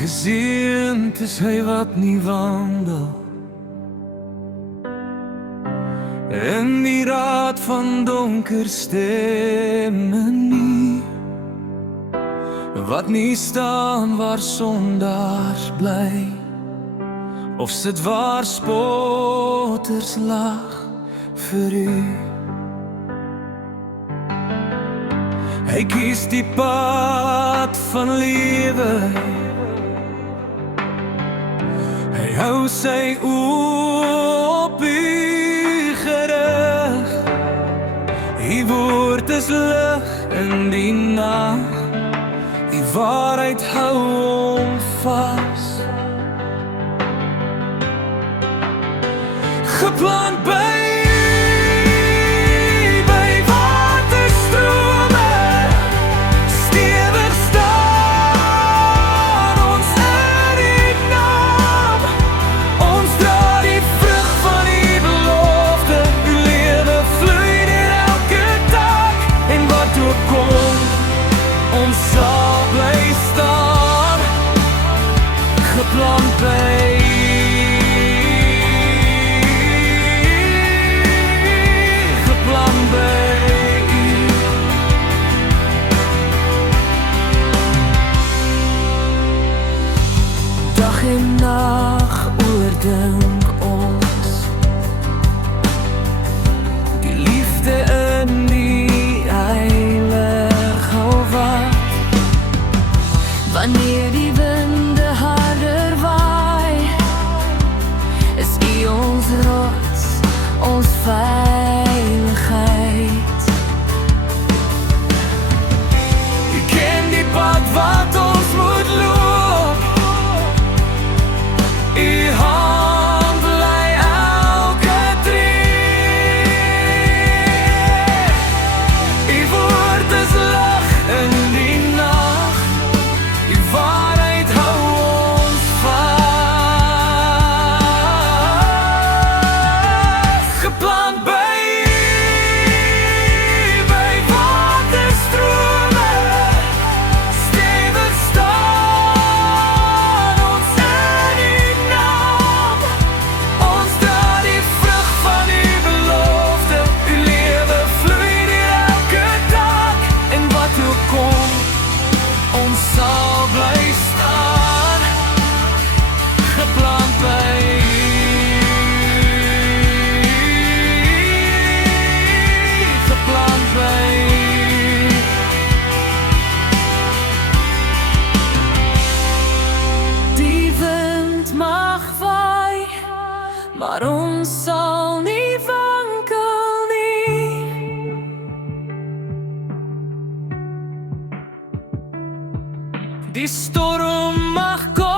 Geseënd is hy wat nie wandel in die raad van donker stemme nie, wat nie staan waar sondaars bly, of sit waar spotters lag vir u. Hy kies die pad van lewe, hy hou sy oë op u gerig. Die woord is lig in die nag, die waarheid hou hom vas. Geplant by geplant by u. Dag en nag oordink ons die liefde in die heilig hou wat. Wanneer die winde harder waai, is u ons rots, ons veiligheid. U ken die pad wat ons moet loop, u hand lei elke tree. U woord is lig in die nag, u waarheid hou ons vas. Geplant by waterstrome, stewig staan ons in u naam. Ons dra die vrug van u belofte, u lewe vloei deur elke dag. En wat ook kom, ons sal bly staan. Geplant by maar ons sal nie wankel nie. Die storm mag kom,